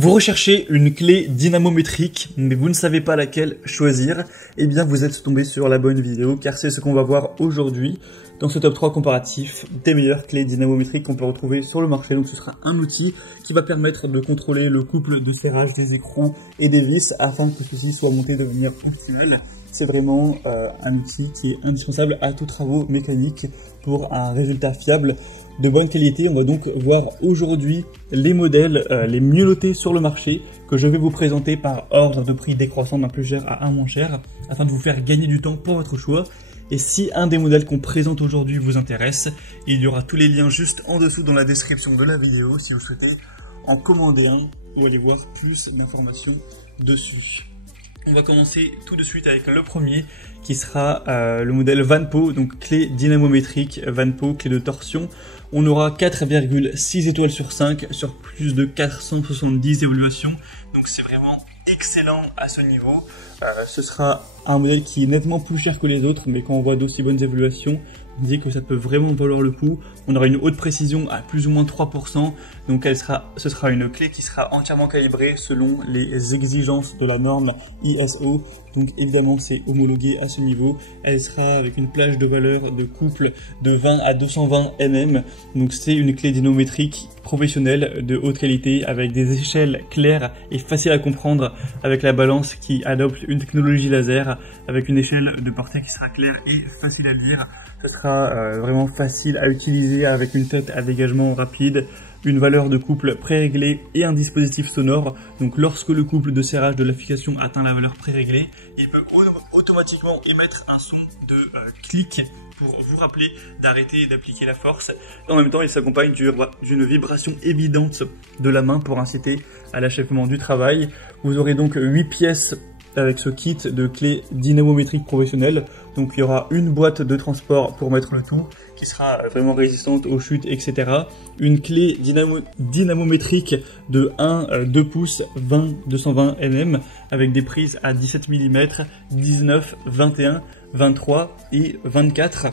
Vous recherchez une clé dynamométrique, mais vous ne savez pas laquelle choisir, eh bien vous êtes tombé sur la bonne vidéo, car c'est ce qu'on va voir aujourd'hui dans ce top 3 comparatif des meilleures clés dynamométriques qu'on peut retrouver sur le marché. Donc ce sera un outil qui va permettre de contrôler le couple de serrage des écrous et des vis afin que ceci soit monté de manière optimale. C'est vraiment un outil qui est indispensable à tous travaux mécaniques pour un résultat fiable de bonne qualité. On va donc voir aujourd'hui les modèles les mieux notés sur le marché que je vais vous présenter par ordre de prix décroissant d'un plus cher à un moins cher afin de vous faire gagner du temps pour votre choix. Et si un des modèles qu'on présente aujourd'hui vous intéresse, il y aura tous les liens juste en dessous dans la description de la vidéo si vous souhaitez en commander un ou aller voir plus d'informations dessus. On va commencer tout de suite avec le premier qui sera le modèle Vanpo, donc clé dynamométrique Vanpo, clé de torsion. On aura 4,6 étoiles sur 5 sur plus de 470 évaluations, donc c'est vraiment excellent à ce niveau. Ce sera un modèle qui est nettement plus cher que les autres, mais quand on voit d'aussi bonnes évaluations, on dit que ça peut vraiment valoir le coup. On aura une haute précision à plus ou moins 3%, donc ce sera une clé qui sera entièrement calibrée selon les exigences de la norme ISO, donc évidemment c'est homologué à ce niveau. Elle sera avec une plage de valeur de couple de 20 à 220 mm, donc c'est une clé dynamométrique professionnelle de haute qualité avec des échelles claires et faciles à comprendre, avec la balance qui adopte une technologie laser, avec une échelle de portée qui sera claire et facile à lire. Ce sera vraiment facile à utiliser avec une tête à dégagement rapide, une valeur de couple préréglée et un dispositif sonore. Donc lorsque le couple de serrage de l'application atteint la valeur préréglée, il peut automatiquement émettre un son de clic pour vous rappeler d'arrêter d'appliquer la force. En même temps, il s'accompagne d'une vibration évidente de la main pour inciter à l'achèvement du travail. Vous aurez donc 8 pièces avec ce kit de clés dynamométriques professionnelles. Donc il y aura une boîte de transport pour mettre le tout, qui sera vraiment résistante aux chutes, etc. Une clé dynamométrique de 2 pouces 220 mm avec des prises à 17 mm, 19, 21, 23 et 24.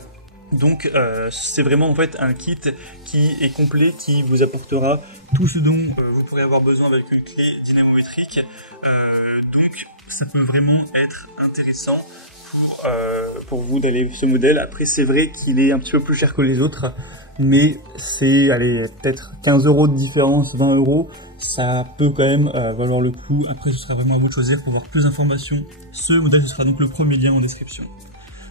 Donc c'est vraiment en fait un kit qui est complet, qui vous apportera tout ce dont vous pourrez avoir besoin avec une clé dynamométrique. Donc ça peut vraiment être intéressant pour vous d'aller ce modèle. Après c'est vrai qu'il est un petit peu plus cher que les autres, mais c'est peut-être 15 € de différence, 20 €, ça peut quand même valoir le coup. Après ce sera vraiment à vous de choisir. Pour voir plus d'informations, ce modèle ce sera donc le premier lien en description.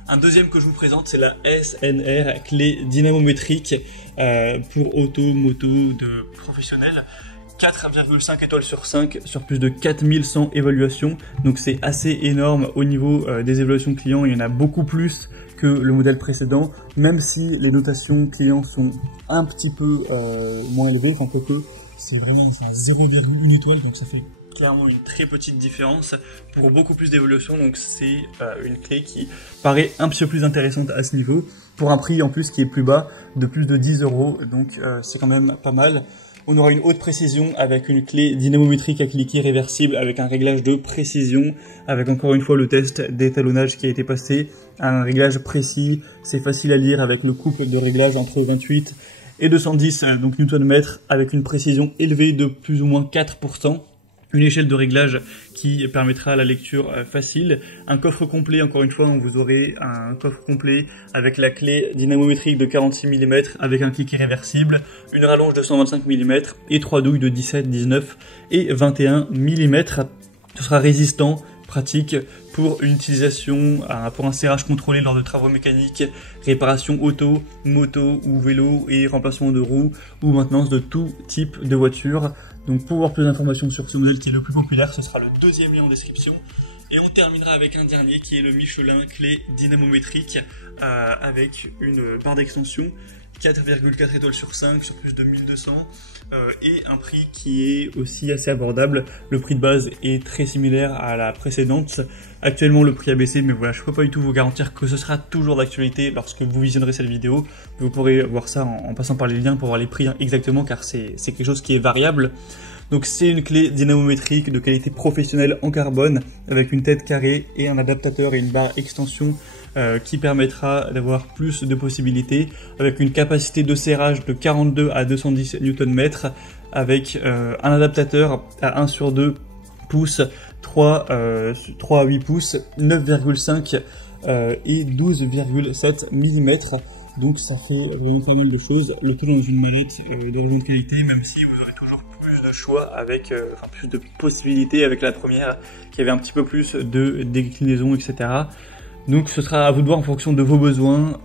Un deuxième que je vous présente, c'est la SNR, clé dynamométrique pour auto, moto de professionnels. 4,5 étoiles sur 5 sur plus de 4100 évaluations, donc c'est assez énorme au niveau des évaluations clients. Il y en a beaucoup plus que le modèle précédent, même si les notations clients sont un petit peu moins élevées, enfin peu, c'est vraiment 0,1 étoile, donc ça fait clairement une très petite différence pour beaucoup plus d'évolution. Donc c'est une clé qui paraît un petit peu plus intéressante à ce niveau, pour un prix en plus qui est plus bas, de plus de 10 €, donc c'est quand même pas mal. On aura une haute précision avec une clé dynamométrique à cliquer réversible avec un réglage de précision, avec encore une fois le test d'étalonnage qui a été passé, un réglage précis, c'est facile à lire avec le couple de réglage entre 28 et 210 donc Nm, avec une précision élevée de plus ou moins 4%. Une échelle de réglage qui permettra la lecture facile. Un coffre complet, encore une fois, vous aurez un coffre complet avec la clé dynamométrique de 46 mm avec un cliquet réversible, une rallonge de 125 mm et 3 douilles de 17, 19 et 21 mm. Ce sera résistant, pratique pour une utilisation, pour un serrage contrôlé lors de travaux mécaniques, réparation auto, moto ou vélo et remplacement de roues ou maintenance de tout type de voiture. Donc pour voir plus d'informations sur ce modèle qui est le plus populaire, ce sera le deuxième lien en description. Et on terminera avec un dernier qui est le Michelin clé dynamométrique avec une barre d'extension, 4,4 étoiles sur 5 sur plus de 1200 et un prix qui est aussi assez abordable. Le prix de base est très similaire à la précédente. Actuellement le prix a baissé, mais voilà, je ne peux pas du tout vous garantir que ce sera toujours d'actualité lorsque vous visionnerez cette vidéo. Vous pourrez voir ça en passant par les liens pour voir les prix exactement, car c'est quelque chose qui est variable. Donc c'est une clé dynamométrique de qualité professionnelle en carbone avec une tête carrée et un adaptateur et une barre extension qui permettra d'avoir plus de possibilités, avec une capacité de serrage de 42 à 210 Nm, avec un adaptateur à 1/2 pouces, 3 à 8 pouces, 9,5 et 12,7 mm. Donc ça fait vraiment pas mal de choses. Le tout dans une mallette de grande qualité, même si vous aurez toujours plus de choix avec, plus de possibilités avec la première qui avait un petit peu plus de déclinaisons, etc. Donc ce sera à vous de voir en fonction de vos besoins,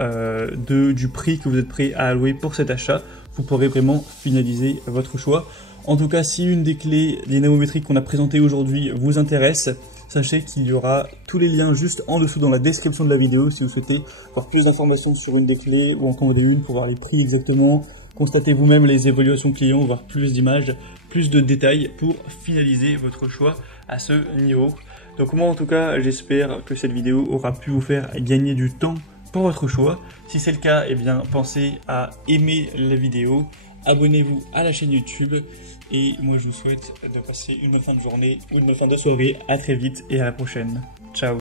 du prix que vous êtes prêt à allouer pour cet achat. Vous pourrez vraiment finaliser votre choix. En tout cas, si une des clés dynamométriques qu'on a présentées aujourd'hui vous intéresse, sachez qu'il y aura tous les liens juste en dessous dans la description de la vidéo si vous souhaitez avoir plus d'informations sur une des clés ou en commander une pour voir les prix exactement, constater vous-même les évaluations clients, voir plus d'images, plus de détails pour finaliser votre choix à ce niveau. Donc moi en tout cas, j'espère que cette vidéo aura pu vous faire gagner du temps pour votre choix. Si c'est le cas, eh bien pensez à aimer la vidéo, abonnez-vous à la chaîne YouTube et moi je vous souhaite de passer une bonne fin de journée ou une bonne fin de soirée. À très vite et à la prochaine. Ciao.